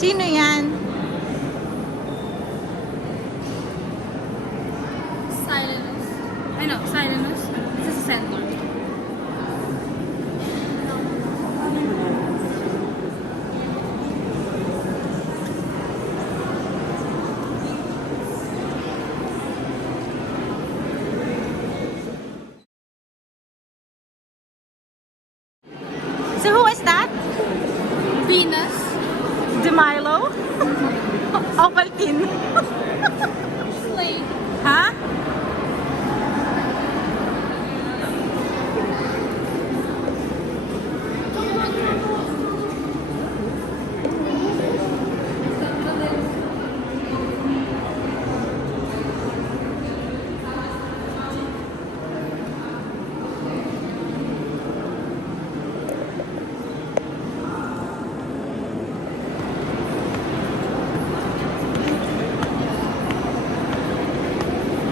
Sino yan? Silenus. I know, Silenus. This is a centaur. So who is that? Venus. De Milo? Ovaltine. Slade. Ha?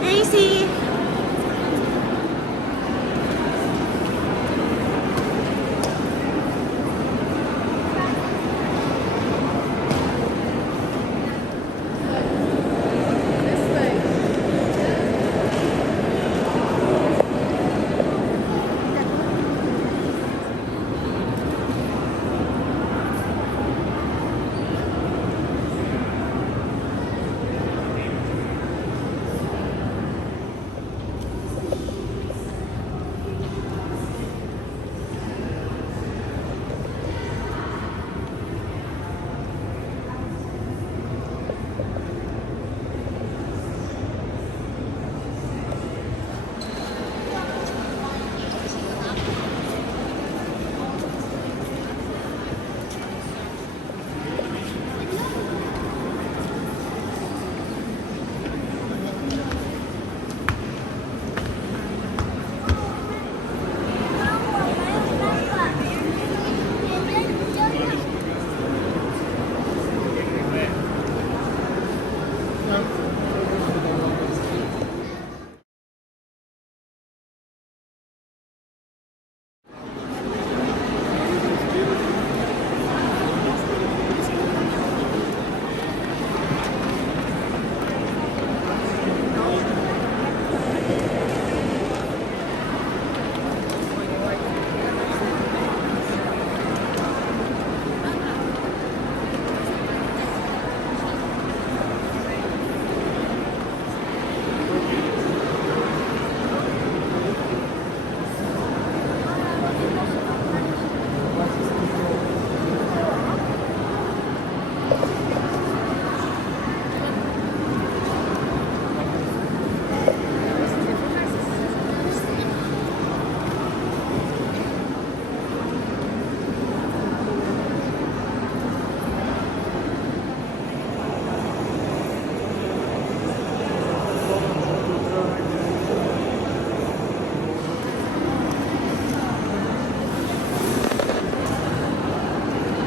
Gracie!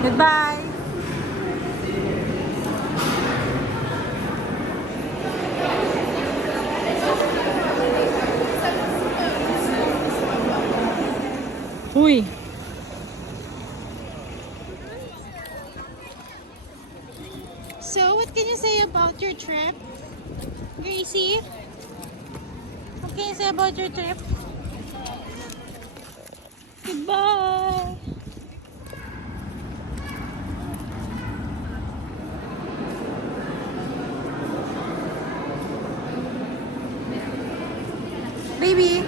Goodbye! Uy! So, what can you say about your trip? Gracie? What can you say about your trip? Goodbye! Baby!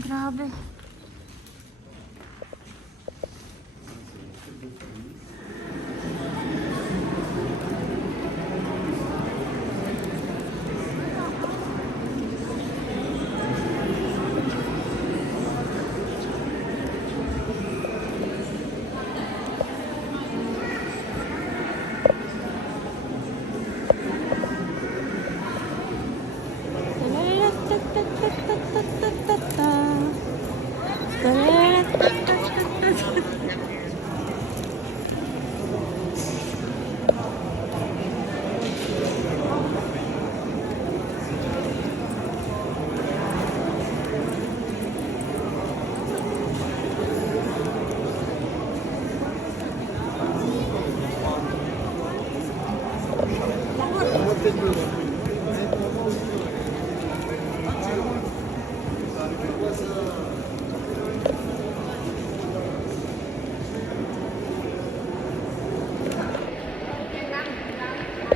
Grabe.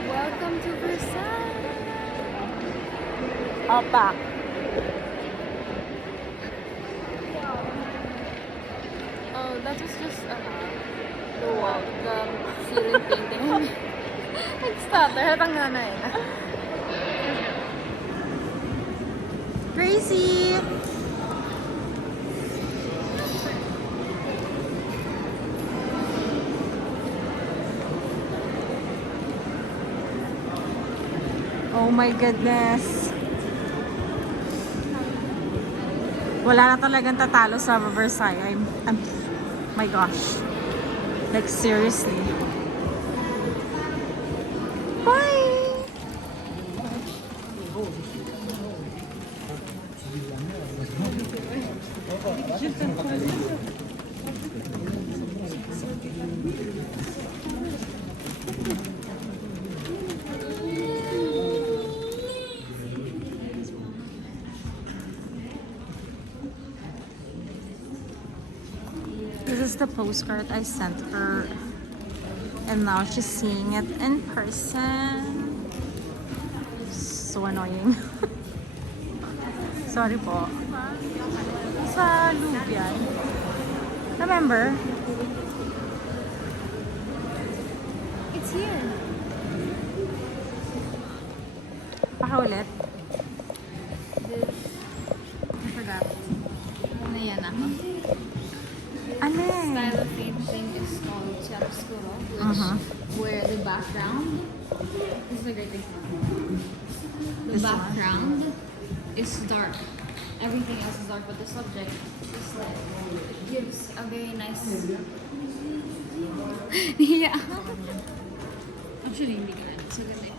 Welcome to Versailles. Opa. Oh, that was just the wall, the ceiling painting. Nag-stutter, hatang nanay na. Gracie! Oh my goodness. Wala na talagang tatalo sa Versailles. My gosh. Like seriously. Bye! This is the postcard I sent her, and now she's seeing it in person. So annoying. Sorry po. Sa Louvre yan. Remember? It's here. Pakaulit. This, I forgot. Ano yan ako? Ano Style of painting is called chiaroscuro, which where the background this is a great example. The background is dark. Everything else is dark, but the subject is like it gives a very nice. Yeah. Actually, hindi ka. So ganda.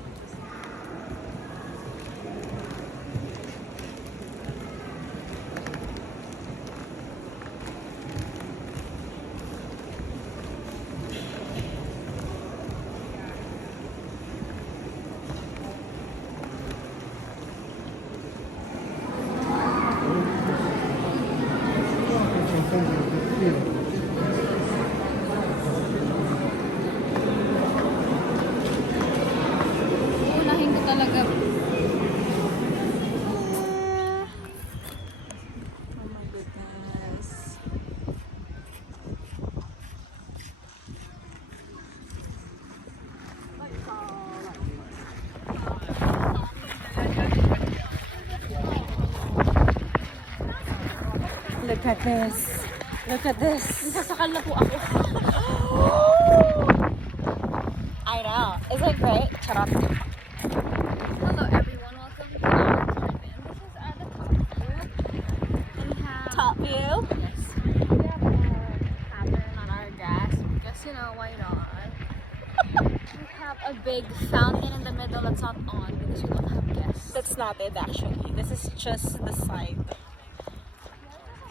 Unahin ko talaga. Oh my goodness. Look at this. Look at this. Sasakal na po ako. I know. Isn't it great? Charot. Hello everyone, welcome to our apartment. This is at the top view. We have Top view. yes, we have a pattern on our grass because you know why not? We have a big fountain in the middle that's not on because we don't have guests. That's not it actually. This is just the side.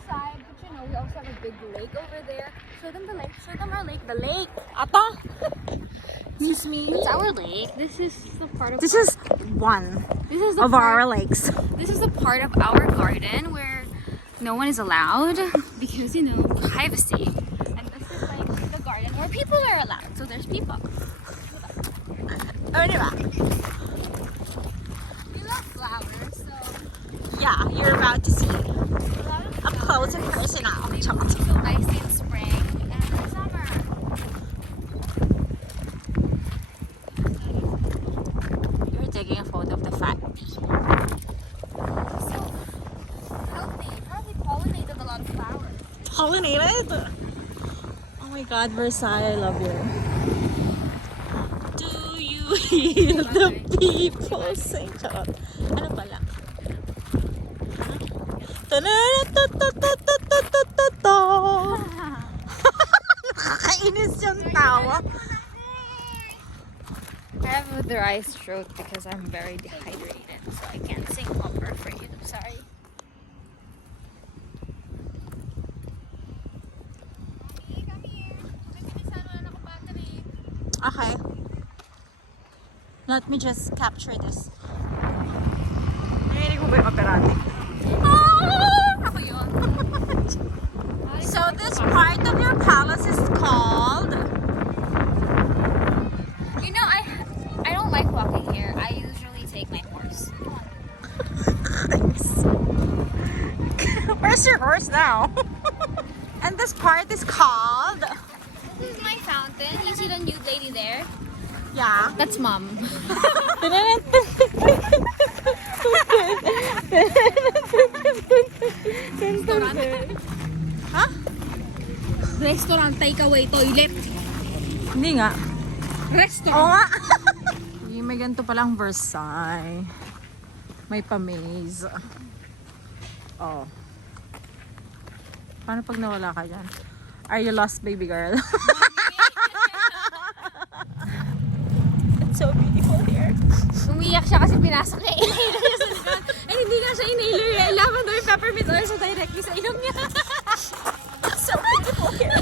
Side, but you know we also have a big lake over there. Show them the lake. Show them our lake. The lake. Ata? Excuse me. It's our lake. This is the part of. This is one This is the of part, our lakes. This is the part of our garden where no one is allowed because you know privacy. And this is like the garden where people are allowed. So there's people. Oh, diba? We love flowers, so Yeah, you're about to see a lot of clothes in person now. They look so nice in spring and in summer. You're taking a photo of the fat bee. So healthy. Probably pollinated a lot of flowers. Pollinated? Oh my god, Versailles, I love you. Do you hear the people sing? Charot. Ano pala? Nakakainis yung tawa. I have a dry throat because I'm very dehydrated, so I can't sing opera for you. I'm sorry. Okay. Let me just capture this. Narinig mo ba yung operate? Ako yun. So this part of your palace is called... You know, I don't like walking here. I usually take my horse. Where's your horse now? And this part is called... This is my fountain. You see the nude lady there? Yeah. That's mom. Ha? Restaurant, takeaway, toilet. Hindi nga. Restaurant. Oo nga. May ganito palang Versailles. May pa-maze. Oh. Paano pag nawala ka dyan? Are you lost, baby girl? It's so beautiful here. Umiyak siya kasi pinasok niya inhaler niya sa likod. Ay, hindi nga siya inhaler eh. Laban daw yung peppermint oil sa directly sa ilong niya. It's so beautiful here.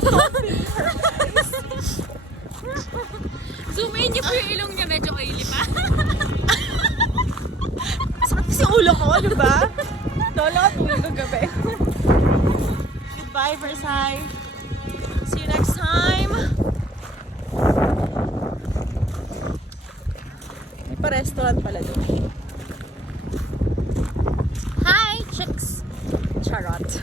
Zoom in niyo po yung ilong niya. Medyo oily pa. Sakit kasi ulo ko, di ba? Lolo ka tulog ng gabi. Goodbye, Versailles. See you next time. May pa-restaurant pala doon. Hi, chicks! Charot.